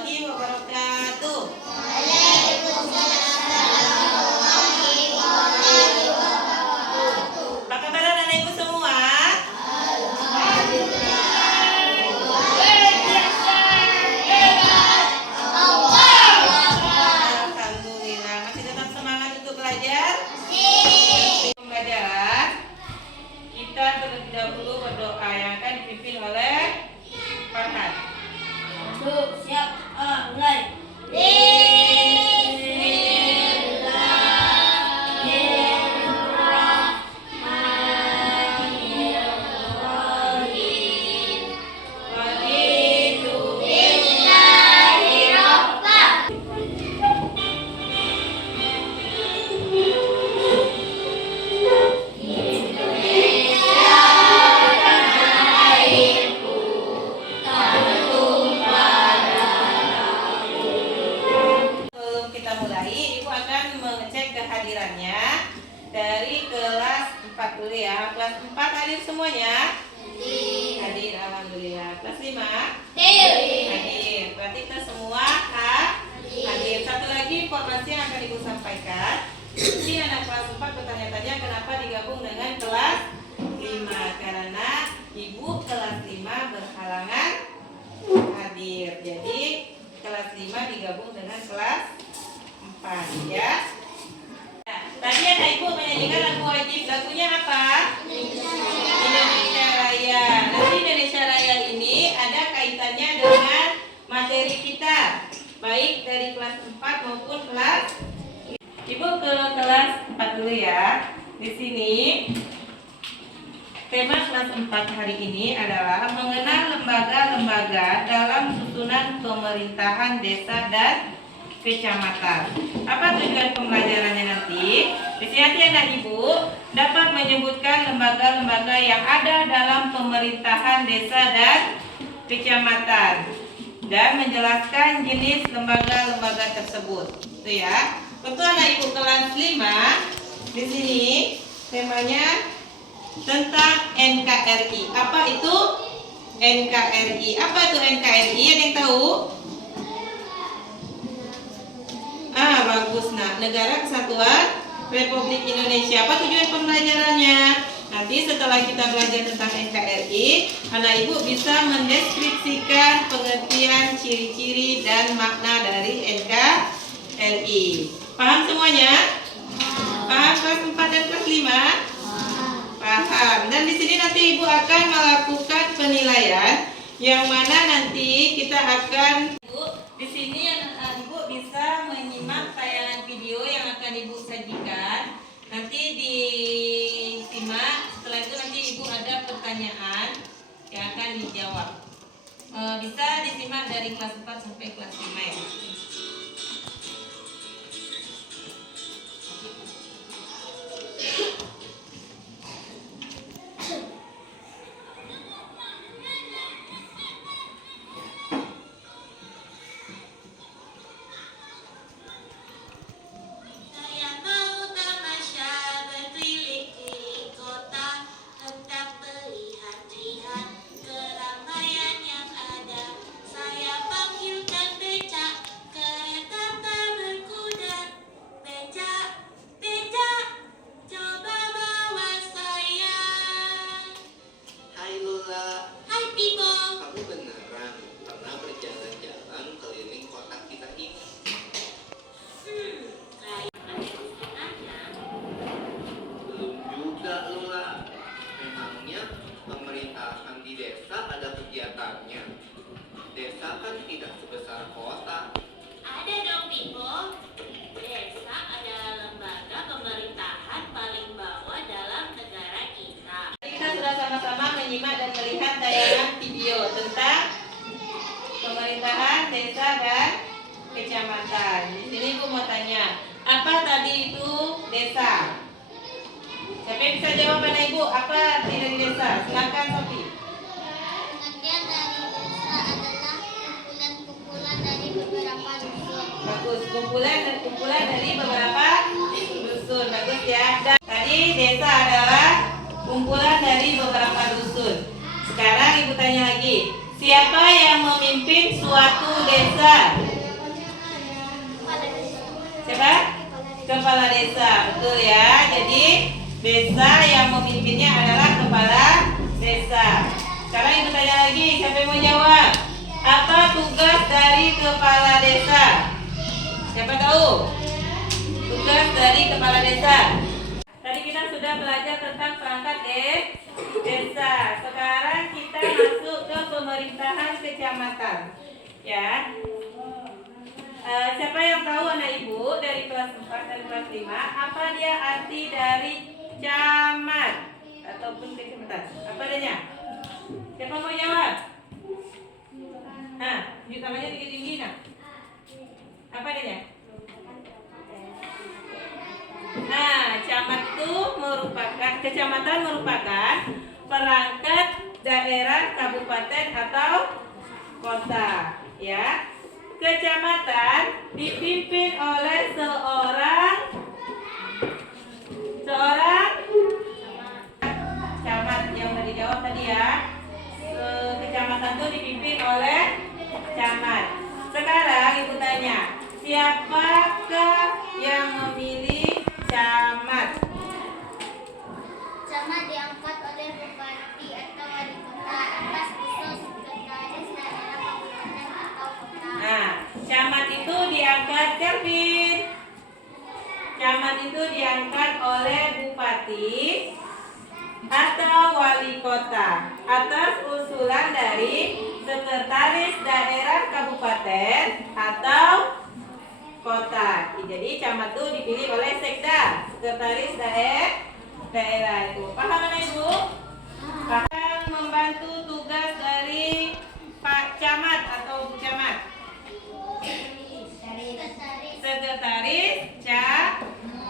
warahmatullahi wabarakatuh. Apa kabar anak ibu semua? Alhamdulillah, masih tetap semangat untuk belajar? Pembelajaran kita terlebih dahulu berdoa yang akan dipimpin oleh Farhan. Siap, mulai. Kehadirannya dari kelas 4 dulu ya. Kelas 4 hadir semuanya? Hadir, alhamdulillah. Kelas 5? Hadir. Berarti kita semua hadir. Satu lagi informasi yang akan Ibu sampaikan. Ini anak kelas 4 bertanya-tanya kenapa digabung dengan kelas 5. Karena Ibu kelas 5 berhalangan hadir. Jadi kelas 5 digabung dengan kelas 4 ya. Tadi anak ibu menyanyikan lagu wajib. Lagunya apa? Indonesia Raya. Nanti Indonesia Raya ini ada kaitannya dengan materi kita, baik dari kelas 4 maupun kelas. Ibu ke kelas 4 dulu ya. Di sini tema kelas 4 hari ini adalah mengenal lembaga-lembaga dalam susunan pemerintahan desa dan kecamatan. Apa tujuan pembelajarannya nanti? Disini anak ibu dapat menyebutkan lembaga-lembaga yang ada dalam pemerintahan desa dan kecamatan dan menjelaskan jenis lembaga-lembaga tersebut. Itu ya. Untuk anak ibu kelas 5 di sini temanya tentang NKRI. Apa itu NKRI? Apa itu NKRI? Ada yang tahu? Bagus. Nah, Negara Kesatuan Republik Indonesia. Apa tujuan pembelajarannya? Nanti setelah kita belajar tentang NKRI, anak ibu bisa mendeskripsikan pengertian, ciri-ciri, dan makna dari NKRI. Paham semuanya? Paham kelas 4 dan kelas 5? Paham. Dan di sini nanti ibu akan melakukan penilaian yang mana nanti kita akan di sini ibu bisa menyimak tayangan video yang akan ibu sajikan. Nanti disimak. Setelah itu nanti ibu ada pertanyaan yang akan dijawab. Bisa disimak dari kelas 4 sampai kelas 5 ya. Desa kan tidak sebesar kota. Ada dong, Pipo. Desa adalah lembaga pemerintahan paling bawah dalam negara kita. Kita sudah sama-sama menyimak dan melihat tayangan video tentang pemerintahan desa dan kecamatan. Di sini ibu mau tanya, apa tadi itu desa? Siapa yang bisa jawab anak ibu? Apa arti dari desa? Silakan Sofi. Pengertian dari desa adalah kumpulan-kumpulan dari beberapa dusun. Bagus, kumpulan dari beberapa dusun. Bagus ya. Dan tadi desa adalah kumpulan dari beberapa dusun. Sekarang ibu tanya lagi, Siapa yang memimpin suatu desa? Siapa? Kepala desa, betul ya. Jadi desa yang memimpinnya adalah kepala desa. Sekarang ibu tanya lagi, siapa yang mau jawab? Apa tugas dari kepala desa? Siapa tahu? Tugas dari kepala desa. Tadi kita sudah belajar tentang perangkat desa. Sekarang kita masuk ke pemerintahan kecamatan. Ya. Siapa yang tahu anak ibu dari kelas 4 dan kelas 5 apa dia arti dari camat ataupun kecamatan? Apa adanya? Siapa mau jawab? Nah, tangannya tinggi-tinggi nah. Apa adanya? Nah, camat itu kecamatan merupakan perangkat daerah, kabupaten atau kota, ya. Kecamatan dipimpin oleh seorang camat yang tadi jawab tadi ya. Kecamatan itu dipimpin oleh camat. Sekarang ibu tanya, siapakah yang memilih camat? Camat diangkat oleh bupati atau wali kota atas usul sekretaris daerah kabupaten atau kota. Nah, camat itu diangkat Kelvin. Camat itu diangkat oleh bupati atau wali kota atas usulan dari sekretaris daerah kabupaten atau kota. Jadi camat itu dipilih oleh sekda, sekretaris daerah itu. Paham anak ibu? Paham membantu tugas dari Pak Camat atau Bu Camat? Sekretaris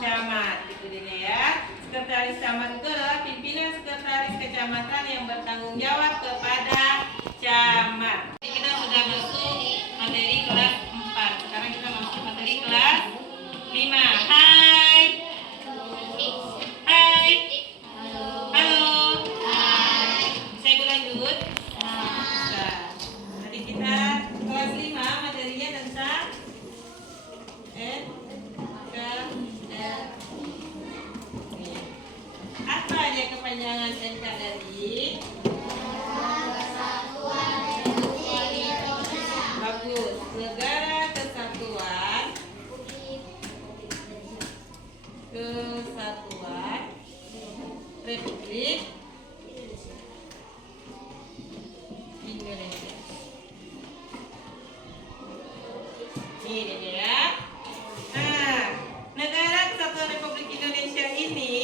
camat itu dia ya. Sekretaris camat itu adalah pimpinan sekretaris kecamatan yang bertanggung jawab kepada camat. Jadi kita sudah masuk materi kelas 4. Sekarang kita masuk materi kelas 5. Hai. Hai. Halo. Saya ibu lanjut. Nah, tadi kita kelas 5 materinya tentang apa dia kepanjangan NKRI? Bagus. Negara Kesatuan Republik Indonesia. Ini dia ya. Nah, Negara Kesatuan Republik Indonesia ini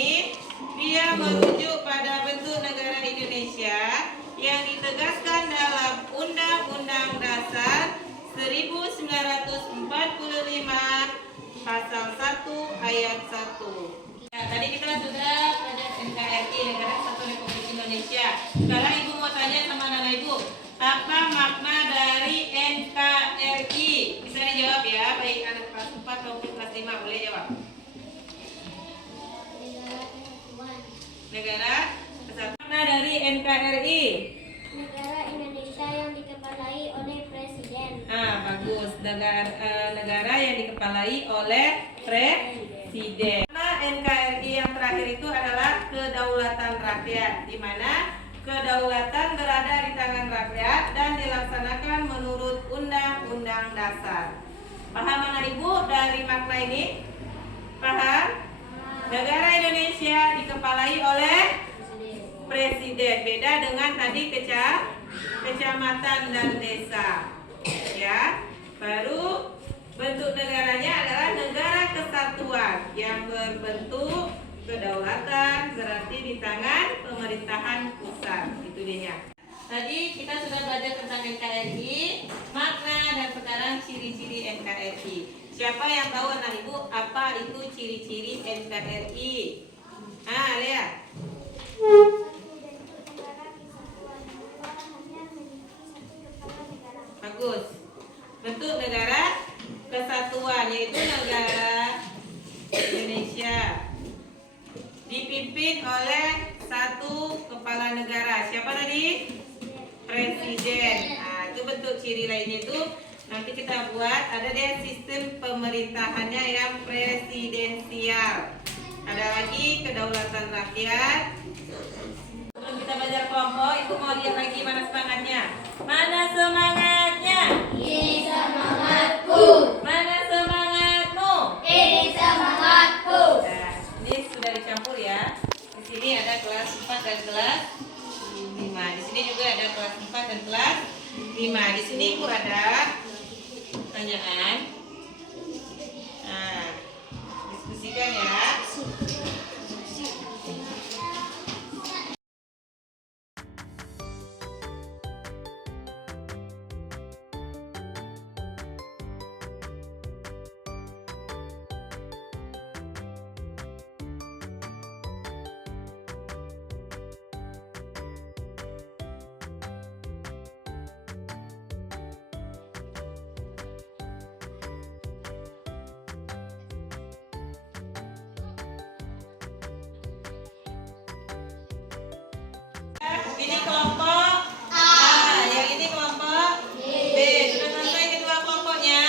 dia merujuk pada bentuk negara Indonesia yang ditegaskan dalam Undang-Undang Dasar 1945 Pasal 1 Ayat 1. Nah, tadi kita sudah belajar NKRI, Negara Kesatuan Republik Indonesia. Sekarang ibu mau tanya sama anak ibu, apa makna dari NKRI? Bisa dijawab ya, baik anak kelas 4 maupun kelas 5 boleh jawab. Negara Kesatuan. Makna dari NKRI? Negara Indonesia yang dikepalai oleh presiden. Bagus. Negara yang dikepalai oleh presiden. Nah, NKRI yang terakhir itu adalah kedaulatan rakyat, di mana kedaulatan berada di tangan rakyat dan dilaksanakan menurut Undang-Undang Dasar. Paham anak ibu dari makna ini? Paham? Negara Indonesia dikepalai oleh presiden. Beda dengan tadi kecamatan dan desa. Ya. Baru bentuk negaranya adalah negara kesatuan yang berbentuk kedaulatan, berarti di tangan pemerintahan pusat. Itu dia. Tadi kita sudah belajar tentang NKRI, makna, dan sekarang ciri-ciri NKRI. Siapa yang tahu anak ibu apa itu ciri-ciri NKRI? Lihat. Bagus. Bentuk negara kesatuan yaitu negara Indonesia dipimpin oleh satu kepala negara. Siapa tadi? presiden. Nah, itu bentuk ciri lainnya itu nanti kita buat ada deh sistem pemerintahannya yang presidensial. Ada lagi kedaulatan rakyat. Sebelum kita belajar kelompok, Ibu mau lihat lagi mana semangatnya? Mana semangatnya? Ini semangatku. Mana semangatmu? Ini semangatku. Nah, ini sudah dicampur ya. Di sini ada kelas 4 dan kelas 5. Di sini juga ada kelas 4 dan kelas 5. Di sini Ibu ada pertanyaan. Nah, diskusikan ya. Ini kelompok A, yang ini kelompok B. Sudah selesai kedua kelompoknya?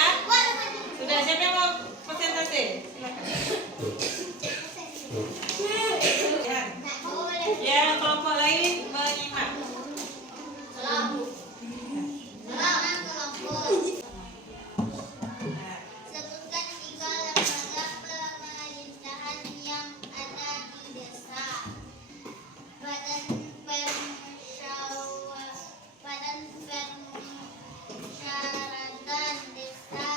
Sudah, siapa yang mau presentasi? Silakan. Yang kelompok lain menyimak. Sebutkan 3 lembaga pemerintahan yang ada di desa. Badan permusyawaratan desa,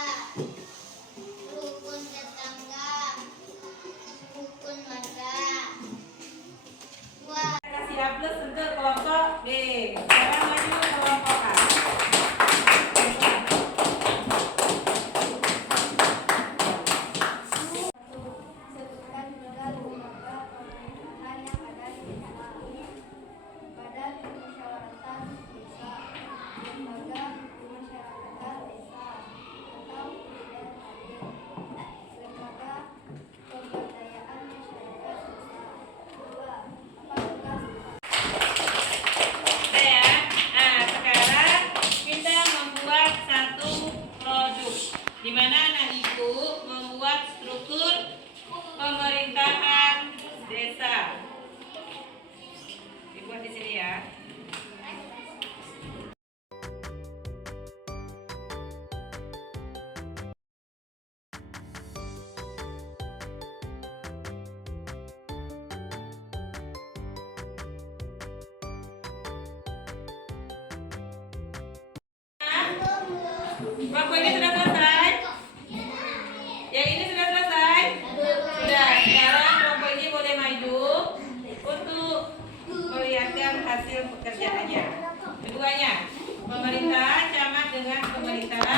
rukun tetangga, rukun warga. Kasih A+ untuk kelompok B. Sekarang maju kelompok A. Sebutkan 3 lembaga pemerintahan yang ada di desa. Badan permusyawaratan desa, lembaga permusyawaratan desa atau tidak hadir, lembaga pemberdayaan masyarakat desa. 2. Apa tugas? Oke ya. Nah, sekarang kita membuat satu produk di mana anak ibu membuat struktur pemerintahan desa. Dibuat di sini ya. Kelompok ini sudah selesai? Yang ini sudah selesai? Sudah. Sekarang kelompok ini boleh maju untuk melihatkan hasil pekerjaannya. Keduanya, pemerintahan camat dengan pemerintahan